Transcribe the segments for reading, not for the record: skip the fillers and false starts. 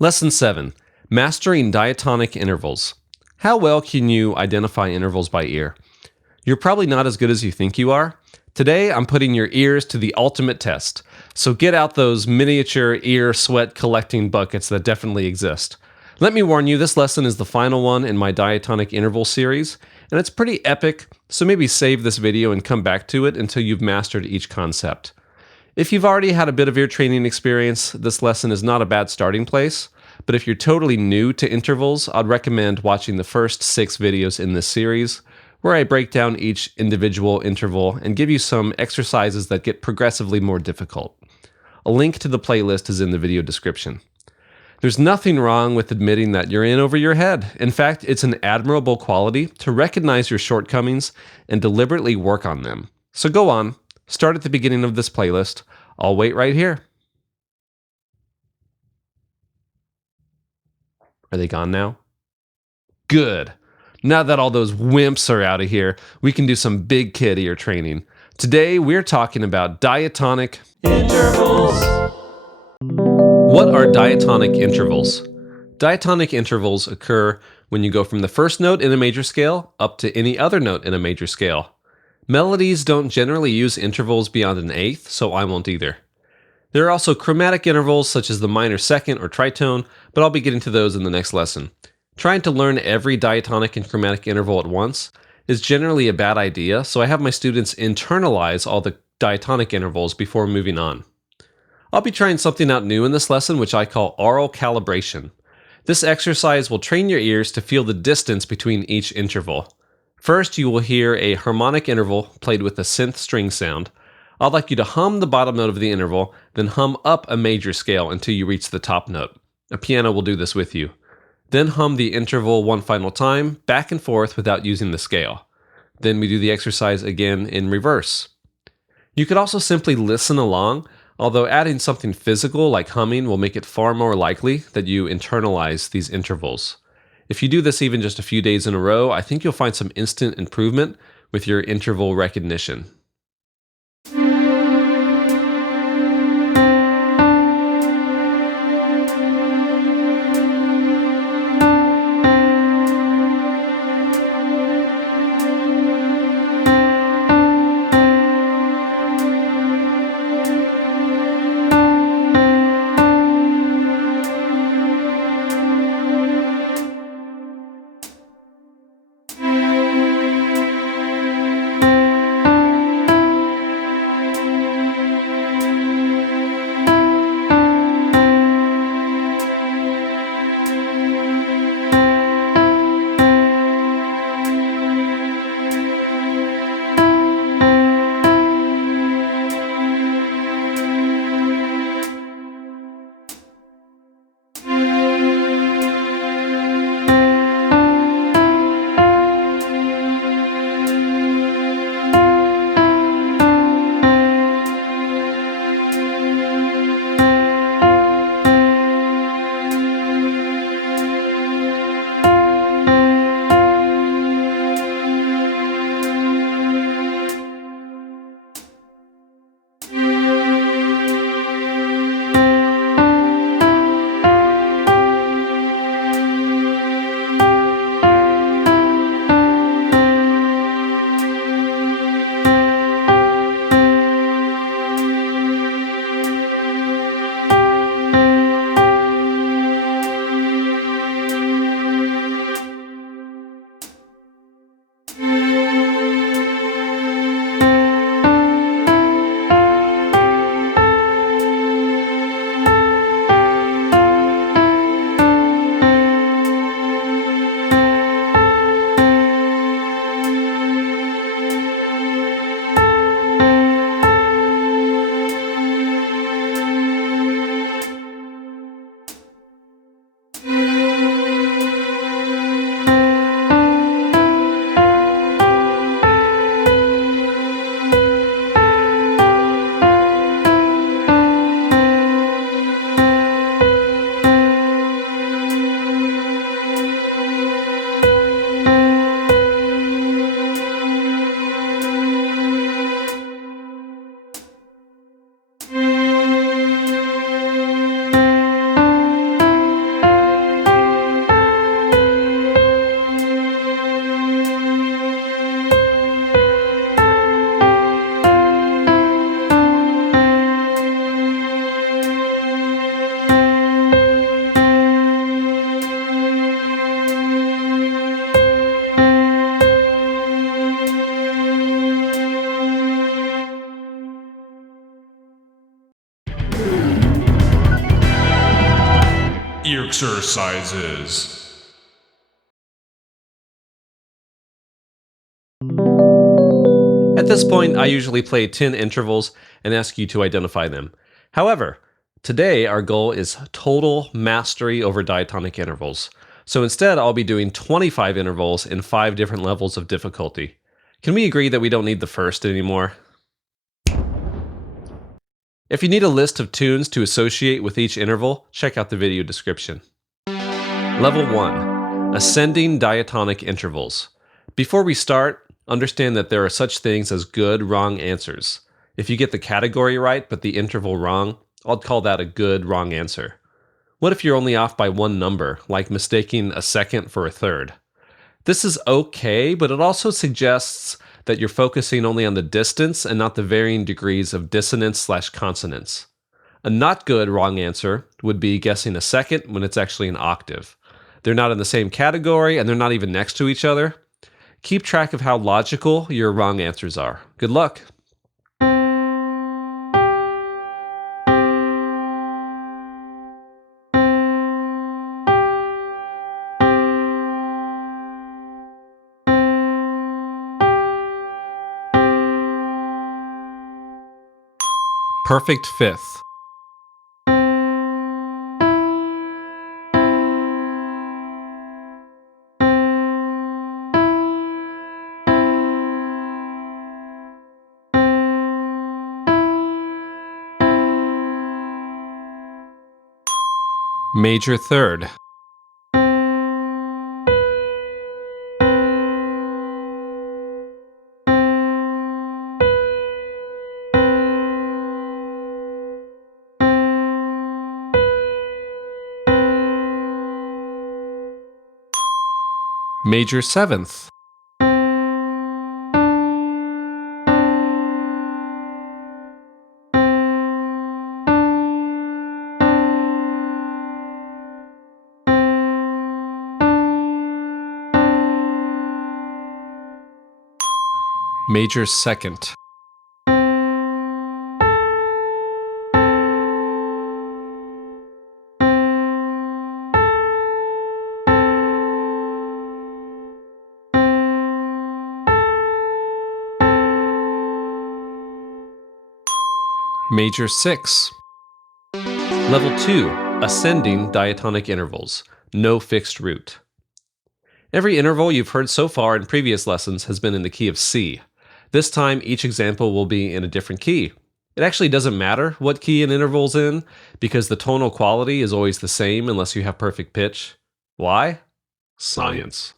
Lesson 7. Mastering Diatonic Intervals. How well can you identify intervals by ear? You're probably not as good as you think you are. Today, I'm putting your ears to the ultimate test. So get out those miniature ear sweat collecting buckets that definitely exist. Let me warn you, this lesson is the final one in my Diatonic Interval series, and it's pretty epic, so maybe save this video and come back to it until you've mastered each concept. If you've already had a bit of ear training experience, this lesson is not a bad starting place, but if you're totally new to intervals, I'd recommend watching the first 6 videos in this series, where I break down each individual interval and give you some exercises that get progressively more difficult. A link to the playlist is in the video description. There's nothing wrong with admitting that you're in over your head. In fact, it's an admirable quality to recognize your shortcomings and deliberately work on them. So go on, start at the beginning of this playlist. I'll wait right here. Are they gone now? Good. Now that all those wimps are out of here, we can do some big kid ear training. Today, we're talking about diatonic intervals. What are diatonic intervals? Diatonic intervals occur when you go from the first note in a major scale up to any other note in a major scale. Melodies don't generally use intervals beyond an eighth, so I won't either. There are also chromatic intervals such as the minor second or tritone, but I'll be getting to those in the next lesson. Trying to learn every diatonic and chromatic interval at once is generally a bad idea, so I have my students internalize all the diatonic intervals before moving on. I'll be trying something out new in this lesson, which I call aural calibration. This exercise will train your ears to feel the distance between each interval. First, you will hear a harmonic interval played with a synth string sound. I'd like you to hum the bottom note of the interval, then hum up a major scale until you reach the top note. A piano will do this with you. Then hum the interval one final time, back and forth without using the scale. Then we do the exercise again in reverse. You could also simply listen along, although adding something physical like humming will make it far more likely that you internalize these intervals. If you do this even just a few days in a row, I think you'll find some instant improvement with your interval recognition. exercises. At this point, I usually play 10 intervals and ask you to identify them. However, today our goal is total mastery over diatonic intervals. So instead, I'll be doing 25 intervals in 5 different levels of difficulty. Can we agree that we don't need the first anymore? If you need a list of tunes to associate with each interval, check out the video description. Level 1. Ascending diatonic intervals. Before we start, understand that there are such things as good, wrong answers. If you get the category right but the interval wrong, I'll call that a good, wrong answer. What if you're only off by one number, like mistaking a second for a third? This is okay, but it also suggests that you're focusing only on the distance and not the varying degrees of dissonance/consonance. A not good wrong answer would be guessing a second when it's actually an octave. They're not in the same category and they're not even next to each other. Keep track of how logical your wrong answers are. Good luck. Perfect fifth. Major third. Major seventh. Major second. Major 6. Level 2. Ascending diatonic intervals. No fixed root. Every interval you've heard so far in previous lessons has been in the key of C. This time, each example will be in a different key. It actually doesn't matter what key an interval's in, because the tonal quality is always the same unless you have perfect pitch. Why? Science.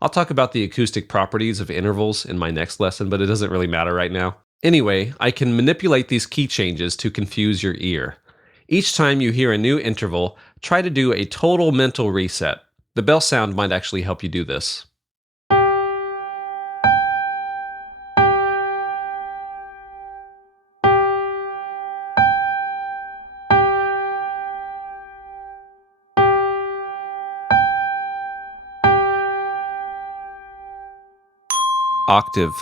I'll talk about the acoustic properties of intervals in my next lesson, but it doesn't really matter right now. Anyway, I can manipulate these key changes to confuse your ear. Each time you hear a new interval, try to do a total mental reset. The bell sound might actually help you do this. Octave.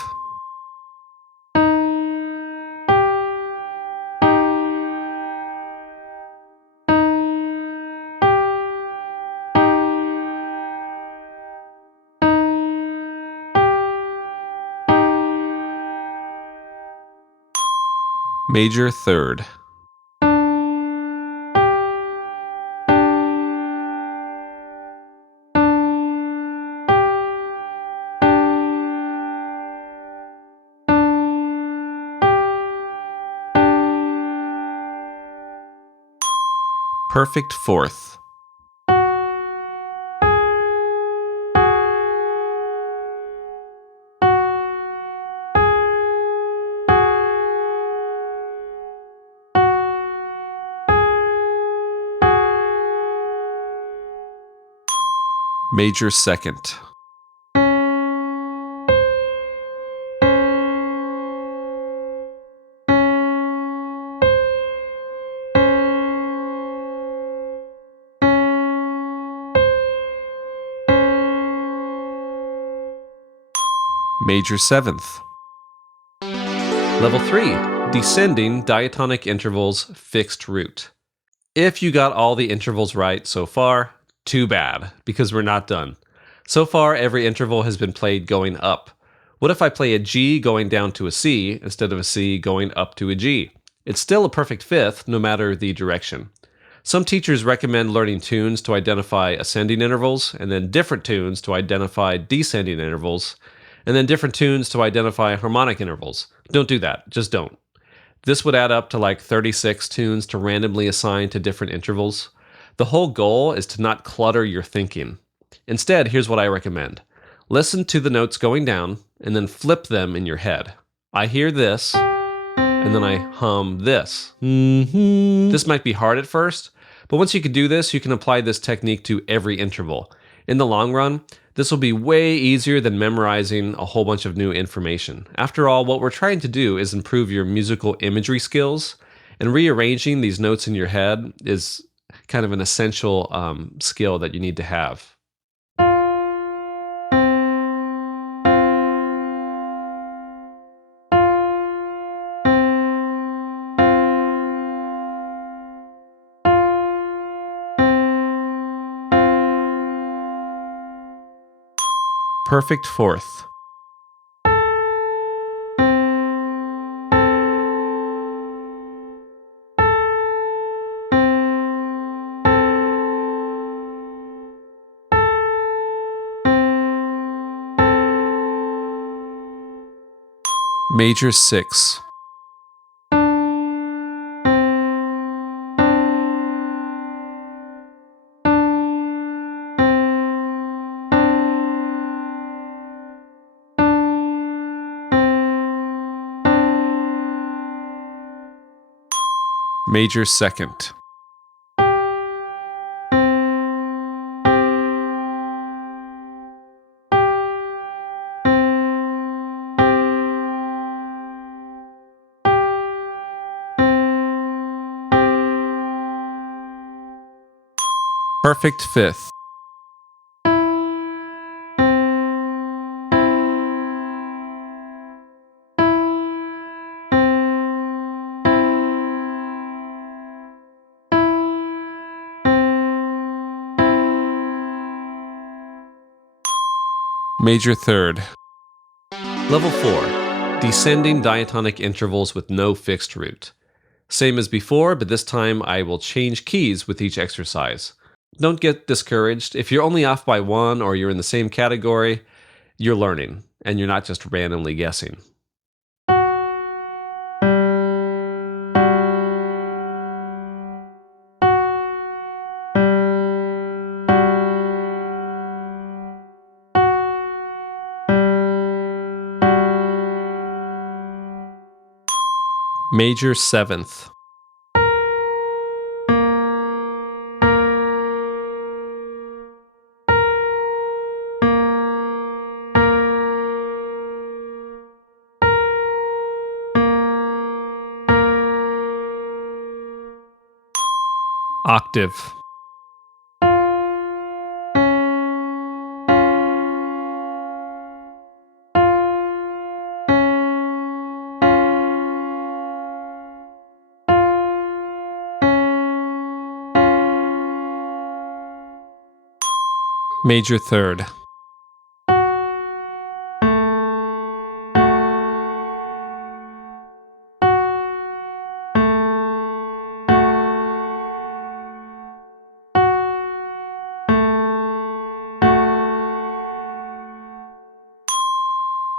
Major third. Perfect fourth. Major second. Major seventh. Level 3. Descending diatonic intervals fixed root. If you got all the intervals right so far, too bad, because we're not done. So far, every interval has been played going up. What if I play a G going down to a C instead of a C going up to a G? It's still a perfect fifth, no matter the direction. Some teachers recommend learning tunes to identify ascending intervals, and then different tunes to identify descending intervals, and then different tunes to identify harmonic intervals. Don't do that. Just don't. This would add up to like 36 tunes to randomly assign to different intervals. The whole goal is to not clutter your thinking. Instead, here's what I recommend. Listen to the notes going down, and then flip them in your head. I hear this, and then I hum this. This might be hard at first, but once you can do this, you can apply this technique to every interval. In the long run, this will be way easier than memorizing a whole bunch of new information. After all, what we're trying to do is improve your musical imagery skills, and rearranging these notes in your head is kind of an essential skill that you need to have. Perfect fourth. Major 6. Major 2nd. Perfect 5th. Major 3rd. Level 4. Descending diatonic intervals with no fixed root. Same as before, but this time I will change keys with each exercise. Don't get discouraged. If you're only off by one or you're in the same category, you're learning, and you're not just randomly guessing. Major 7th. Octave. Major 3rd.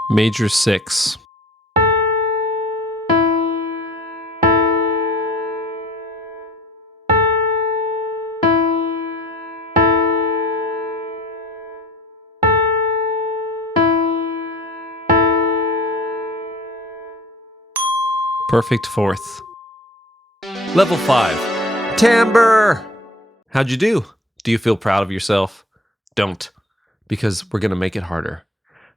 Major 6. Perfect 4th. Level 5. Timbre! How'd you do? Do you feel proud of yourself? Don't, because we're going to make it harder.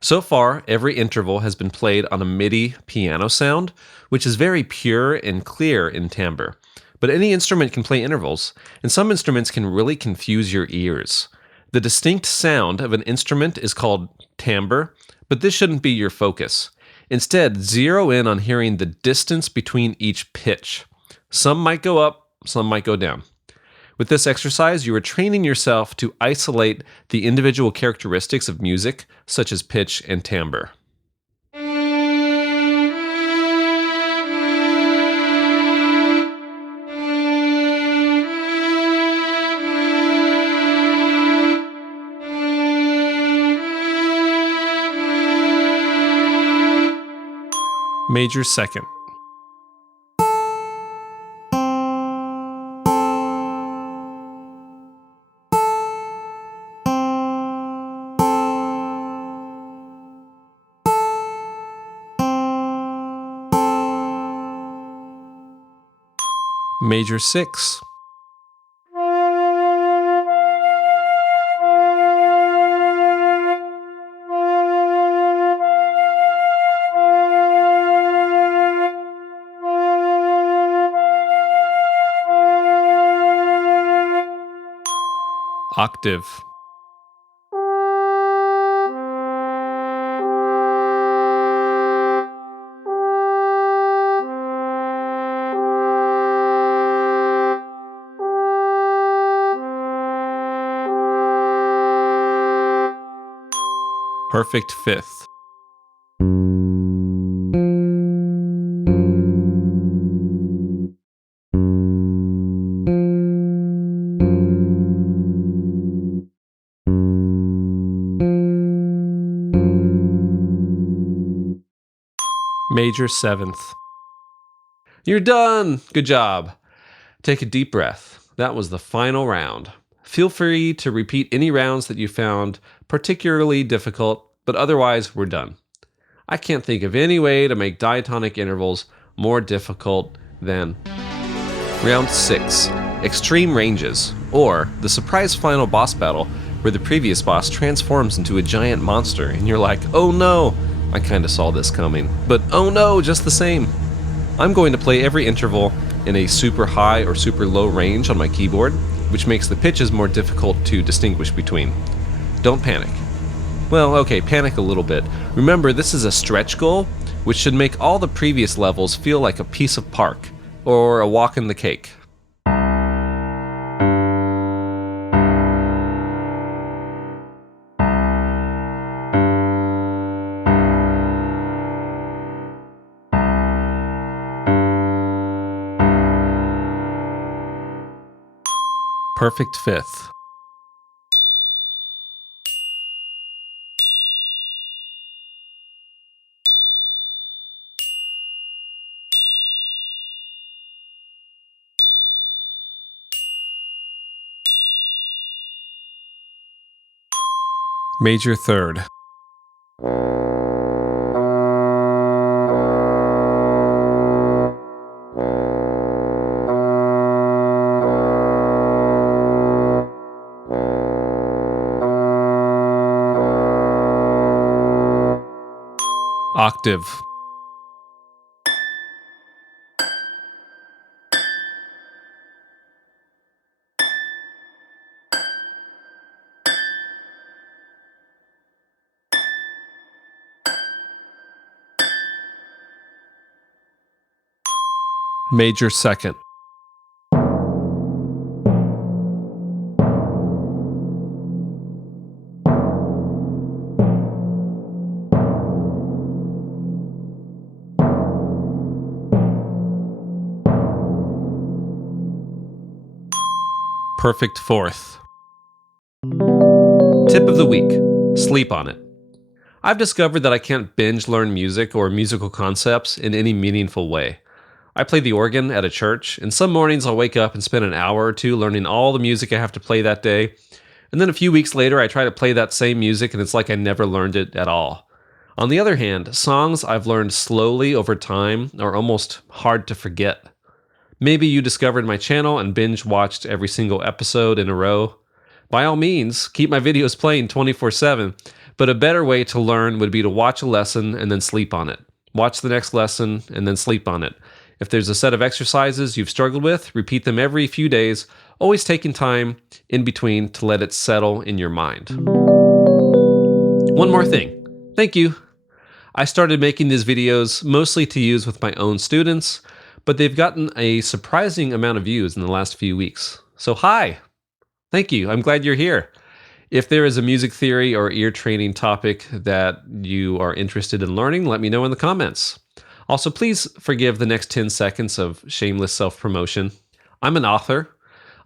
So far, every interval has been played on a MIDI piano sound, which is very pure and clear in timbre. But any instrument can play intervals, and some instruments can really confuse your ears. The distinct sound of an instrument is called timbre, but this shouldn't be your focus. Instead, zero in on hearing the distance between each pitch. Some might go up, some might go down. With this exercise, you are training yourself to isolate the individual characteristics of music, such as pitch and timbre. Major second. Major six. Octave. Perfect fifth. Major seventh. You're done! Good job. Take a deep breath. That was the final round. Feel free to repeat any rounds that you found particularly difficult, but otherwise we're done. I can't think of any way to make diatonic intervals more difficult than round 6, extreme ranges, or the surprise final boss battle where the previous boss transforms into a giant monster and you're like, oh no, I kinda saw this coming, but oh no, just the same. I'm going to play every interval in a super high or super low range on my keyboard, which makes the pitches more difficult to distinguish between. Don't panic. Well, okay, panic a little bit. Remember, this is a stretch goal, which should make all the previous levels feel like a piece of park, or a walk in the cake. Perfect fifth. Major third. Octave. Major second. Perfect fourth. Tip of the week: sleep on it. I've discovered that I can't binge learn music or musical concepts in any meaningful way. I play the organ at a church, and some mornings I'll wake up and spend an hour or two learning all the music I have to play that day, and then a few weeks later I try to play that same music and it's like I never learned it at all. On the other hand, songs I've learned slowly over time are almost hard to forget. Maybe you discovered my channel and binge watched every single episode in a row. By all means, keep my videos playing 24/7, but a better way to learn would be to watch a lesson and then sleep on it. Watch the next lesson and then sleep on it. If there's a set of exercises you've struggled with, repeat them every few days, always taking time in between to let it settle in your mind. One more thing. Thank you. I started making these videos mostly to use with my own students, but they've gotten a surprising amount of views in the last few weeks. So, hi. Thank you. I'm glad you're here. If there is a music theory or ear training topic that you are interested in learning, let me know in the comments. Also, please forgive the next 10 seconds of shameless self promotion. I'm an author.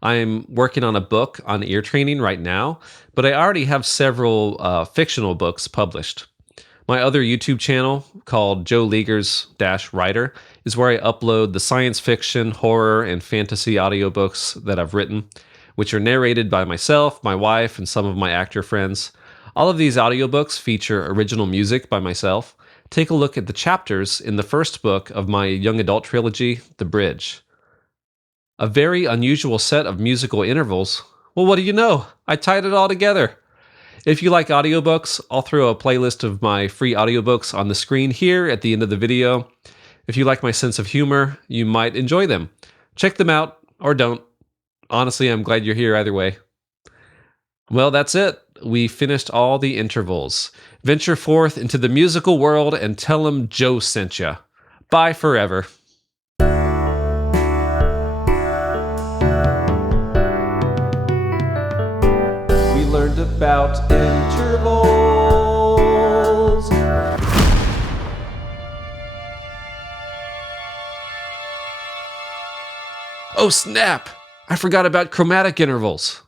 I'm working on a book on ear training right now, but I already have several fictional books published. My other YouTube channel, called Joe Leaguer's Writer, is where I upload the science fiction, horror, and fantasy audiobooks that I've written, which are narrated by myself, my wife, and some of my actor friends. All of these audiobooks feature original music by myself. Take a look at the chapters in the first book of my young adult trilogy, The Bridge. A very unusual set of musical intervals. Well, what do you know? I tied it all together. If you like audiobooks, I'll throw a playlist of my free audiobooks on the screen here at the end of the video. If you like my sense of humor, you might enjoy them. Check them out, or don't. Honestly, I'm glad you're here either way. Well, that's it. We finished all the intervals. Venture forth into the musical world and tell them Joe sent ya. Bye forever. We learned about intervals. Oh snap! I forgot about chromatic intervals.